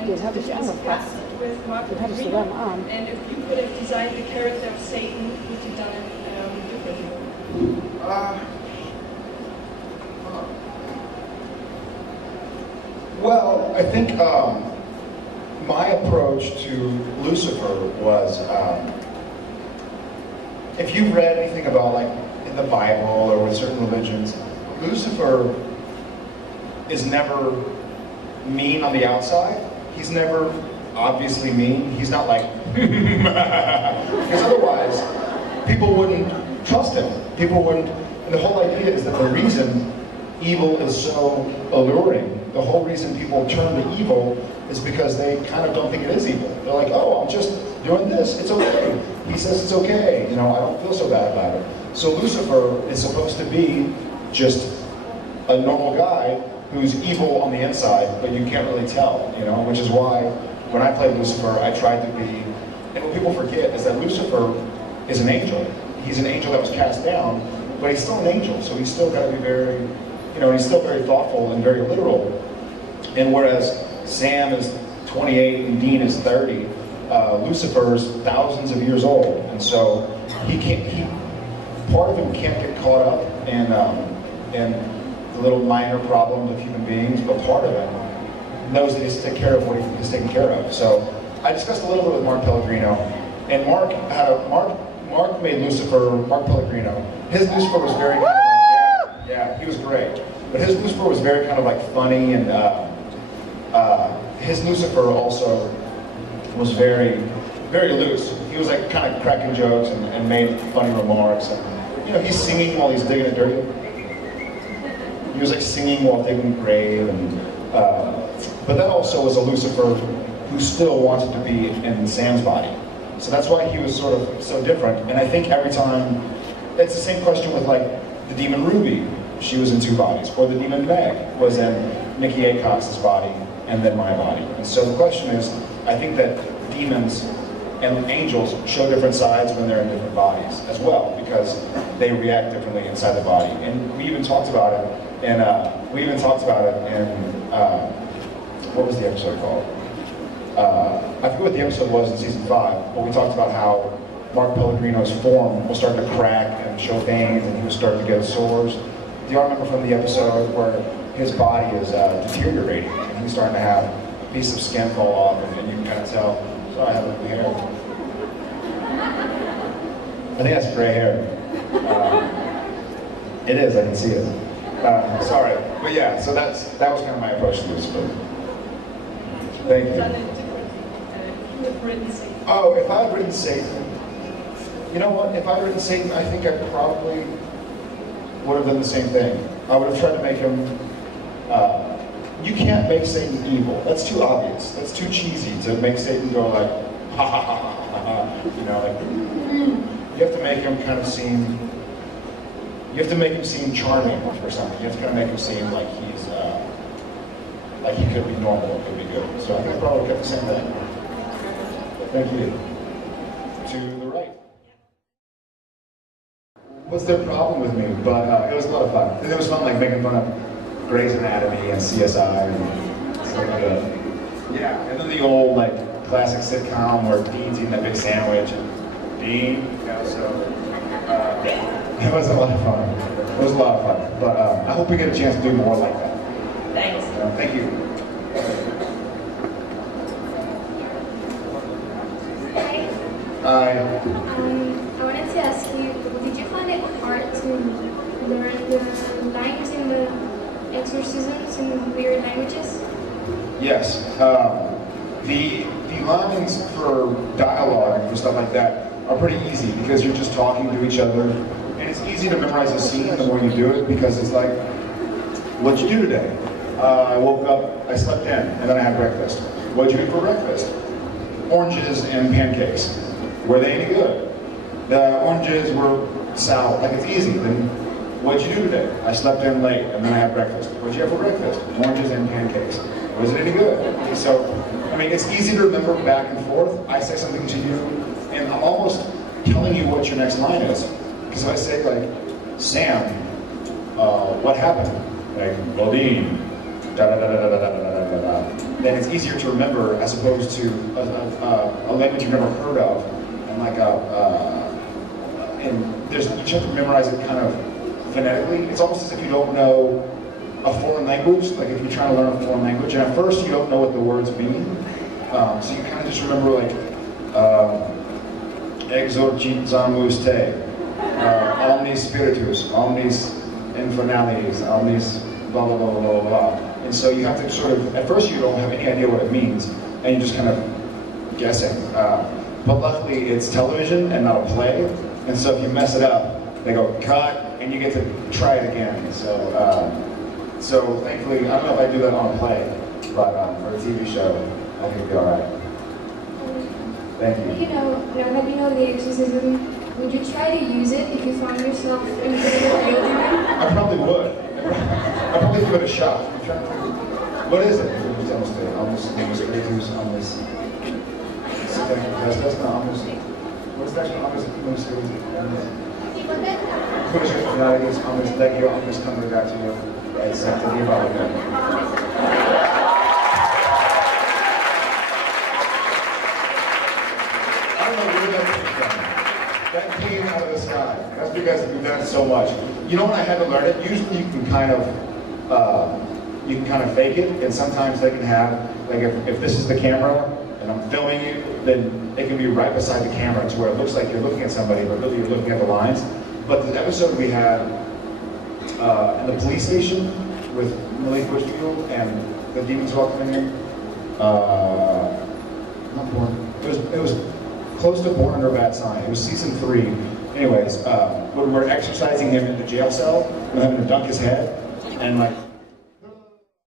and this was cast with Mark Pellegrino. And if you could have designed the character of Satan, would you done it differently? Well, I think my approach to Lucifer was, if you've read anything about, like, in the Bible or with certain religions, Lucifer is never mean on the outside. He's never obviously mean. He's not like, because otherwise people wouldn't trust him. People wouldn't, and the whole idea is that the reason evil is so alluring, the whole reason people turn to evil is because they kind of don't think it is evil. They're like, oh, I'm just doing this, it's okay. He says it's okay, you know, I don't feel so bad about it. So Lucifer is supposed to be just a normal guy who's evil on the inside, but you can't really tell, you know, which is why when I played Lucifer, I tried to be, and what people forget is that Lucifer is an angel. He's an angel that was cast down, but he's still an angel, so he's still got to be very, you know, he's still very thoughtful and very literal. And whereas Sam is 28 and Dean is 30, Lucifer's thousands of years old, and so part of him can't get caught up in the little minor problems of human beings, but part of him knows that he has to take care of what he's taken care of. So I discussed a little bit with Mark Pellegrino, and Mark made Lucifer, Mark Pellegrino. His Lucifer was very kind of like, yeah, he was great. But his Lucifer was very kind of like funny, and his Lucifer also was very, very loose. He was like kind of cracking jokes and made funny remarks. And, you know, he's singing while he's digging a grave. He was like singing while digging a grave, and but that also was a Lucifer who still wanted to be in Sam's body. So that's why he was sort of so different. And I think every time, it's the same question with like the demon Ruby. She was in two bodies. Or the demon Meg was in Nikki Acox's body and then my body. And so the question is, I think that demons and angels show different sides when they're in different bodies as well, because they react differently inside the body. And we even talked about it, and what was the episode called? I forget what the episode was in season 5, but we talked about how Mark Pellegrino's form will start to crack and show veins, and he will start to get sores. Do y'all remember from the episode where his body is deteriorating, and he's starting to have a piece of skin fall off, and you can kind of tell. Sorry, I have ugly hair. I think that's gray hair. It is, I can see it. Sorry, but yeah, so that was kind of my approach to this, but thank you. Oh, if I had written Satan, you know what, if I had written Satan, I think I probably would have done the same thing. I would have tried to make him, you can't make Satan evil. That's too obvious. That's too cheesy to make Satan go like, ha ha ha ha ha ha. You know, like, you have to make him kind of seem, you have to make him seem charming or something. You have to kind of make him seem like he's, like he could be normal, it could be good. So I think I probably kept the same thing. Thank you. To the right. What's their problem with me? But it was a lot of fun. It was fun, like making fun of Grey's Anatomy and CSI and stuff like that. Yeah, and then the old like classic sitcom where Dean's eating that big sandwich and Dean, you know, so it was a lot of fun. It was a lot of fun. But I hope we get a chance to do more like that. Thanks. Thank you. Hi. I wanted to ask you, did you find it hard to learn the lines in the exorcisms in weird languages? Yes. The lines for dialogue and stuff like that are pretty easy because you're just talking to each other. And it's easy to memorize a scene the more you do it because it's like, what'd you do today? I woke up, I slept in, and then I had breakfast. What'd you eat for breakfast? Oranges and pancakes. Were they any good? The oranges were sour. Like, it's easy. Then, what'd you do today? I slept in late, and then I had breakfast. What'd you have for breakfast? Oranges and pancakes. Was it any good? So, I mean, it's easy to remember back and forth. I say something to you, and I'm almost telling you what your next line is. Because if I say, like, Sam, what happened? Like, well, Dean, da da da da da da da da da. then it's easier to remember as opposed to a language you've never heard of, and like you just have to memorize it kind of phonetically. It's almost as if you don't know a foreign language, like if you're trying to learn a foreign language, and at first you don't know what the words mean, so you kind of just remember like exorcizamus te, omnis spiritus, omnis infernalis, omnis blah blah blah blah blah. And so you have to sort of, at first you don't have any idea what it means, and you're just kind of guessing. But luckily it's television and not a play, and so if you mess it up, they go cut, and you get to try it again. So thankfully, I don't know if I do that on a play, but for a TV show, I think it'll be all right. Thank you. Now that you know the exorcism, would you try to use it if you found yourself in the field? I probably would. I'd probably give it a shot. I'm trying to think. What is it? Almost spiritus, almost. That's not almost. What's that? Almost spiritus. Almost legio, almost congregatio. It's something about it. That came out of the sky. That's because we've done it so much. You know when I had to learn it, usually you can kind of fake it, and sometimes they can have, like if this is the camera and I'm filming you, then it can be right beside the camera to where it looks like you're looking at somebody, but really you're looking at the lines. But the episode we had in the police station with Millie Bushfield and the demons were all coming in, not born. It was close to Born Under a Bad Sign. It was season 3. Anyways, when we're exercising him in the jail cell, we're having to dunk his head, and like